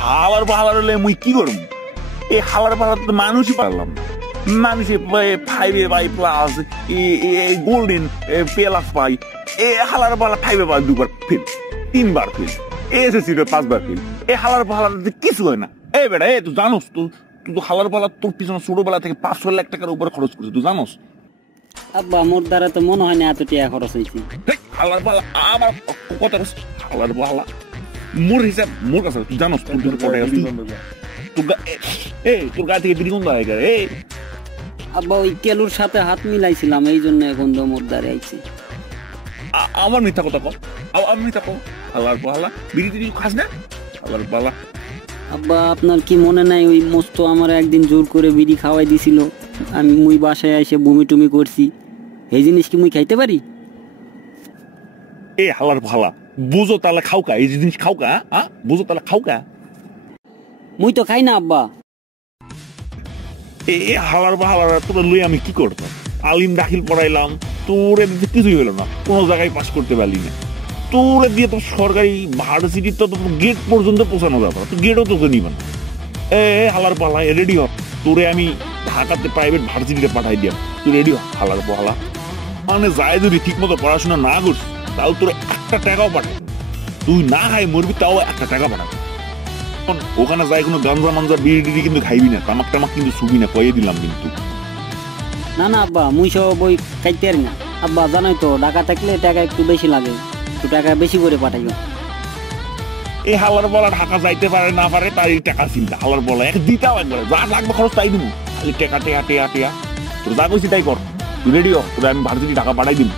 হালার পাহালার হলে মুই কি করব? এই হালার পাহালার তো মানুষই পারলাম না। মানুষে 5A+, গোল্ডেন প্লাস পাই। এ হালার পাহালা 5A+, 2বার ফেল, 3বার ফেল, এসএসসি 5বার ফেল। এই হালার পাহালার কিছু হয় না। এই বেটা, তুই জানোস তুই তো হালার পাহালা তোর পিছনে ছোটবেলা থেকে 5-6 লাখ টাকার উপরে খরচ করছিস, তুই জানোস? আব্বা মোর দ্বারা তো মনে হয় না এত টাকা খরচ হয়েছে। হালার পাহালা আমার কথা, হালার পাহালা মোর হিসাব মোর কাছে, তুই জানোস তোর জন্য কটাই আছে? তোর গা থেকে বিড়ি গন্ধ হয়। আব্বা ওই কেলুর সাথে হাত মিলাইছিলাম, এই জন্য গন্ধ মোর দ্বারে আইছে। আমার মিথ্যা কথা কও, আমি মিথ্যা কও? হালার পাহালা বিড়ি টিড়ি খাস না? হালার পাহালা। আব্বা আপনার কি মনে নাই ওই মস্ত আমার একদিন জোর করে বিড়ি খাওয়াই দিছিল, আমি মুই বাসায় এসে বমি টুমি করছি, এই জিনিস কি মুই খাইতে পারি? এ হালার পাহালা, বুঝো তাহলে খাওকা, এই জিনিস খাওকা, বুঝো তাহলে খাওকা। মুই তো খাই না আব্বা। এ হালার পাহালার তোরা লই আমি কি করতাম? আলিম দাখিল পড়াইলাম, তোরে কিছুই হলো না, কোনো জায়গায় পাস করতে পারলি না। তোরে দিয়ে তো সরকারি ভার্সিটির তো গেট পর্যন্ত পৌঁছানো যাবে, তো গেটও তোকে নিবেন। এ হালার পাহালা রেডি হ, তোরে আমি ঢাকাতে প্রাইভেট ভার্সিটিতে পাঠাই দিলাম, তুই রেডি হ হালার পাহালা। মানে যায় যদি ঠিক মতো পড়াশোনা না করছিস তাও তোর 1 টাকাও পাঠাই, তুই না খাই মরবি তাও 1 টাকা পাঠাবি। ওখানে যাই কোনো গাঞ্জা মাঞ্জা বিড়ি টিড়ি কিন্তু খাইবি না, তামাক টামাক কিন্তু শুবি না, কয়ে দিলাম কিন্তু। না না আব্বা, মুই সব বই খাইতে পারি না আব্বা, জানোই তো ঢাকা থাকলে টাকা একটু বেশি লাগে, তো টাকা বেশি করে পাঠাইও। এই হালার বলা ঢাকা যাইতে পারে না পারে তার এই টাকা চিন্তা, হালার বলা এক দিতাও একবারে যা লাগবে খরচ তাই দিব, খালি টেকা টেয়া টেয়া টেয়া। তোর যা কইছি তাই কর, তুই রেডি হ, তোরে আমি ভার্সিটি টাকা পাঠাই দিব।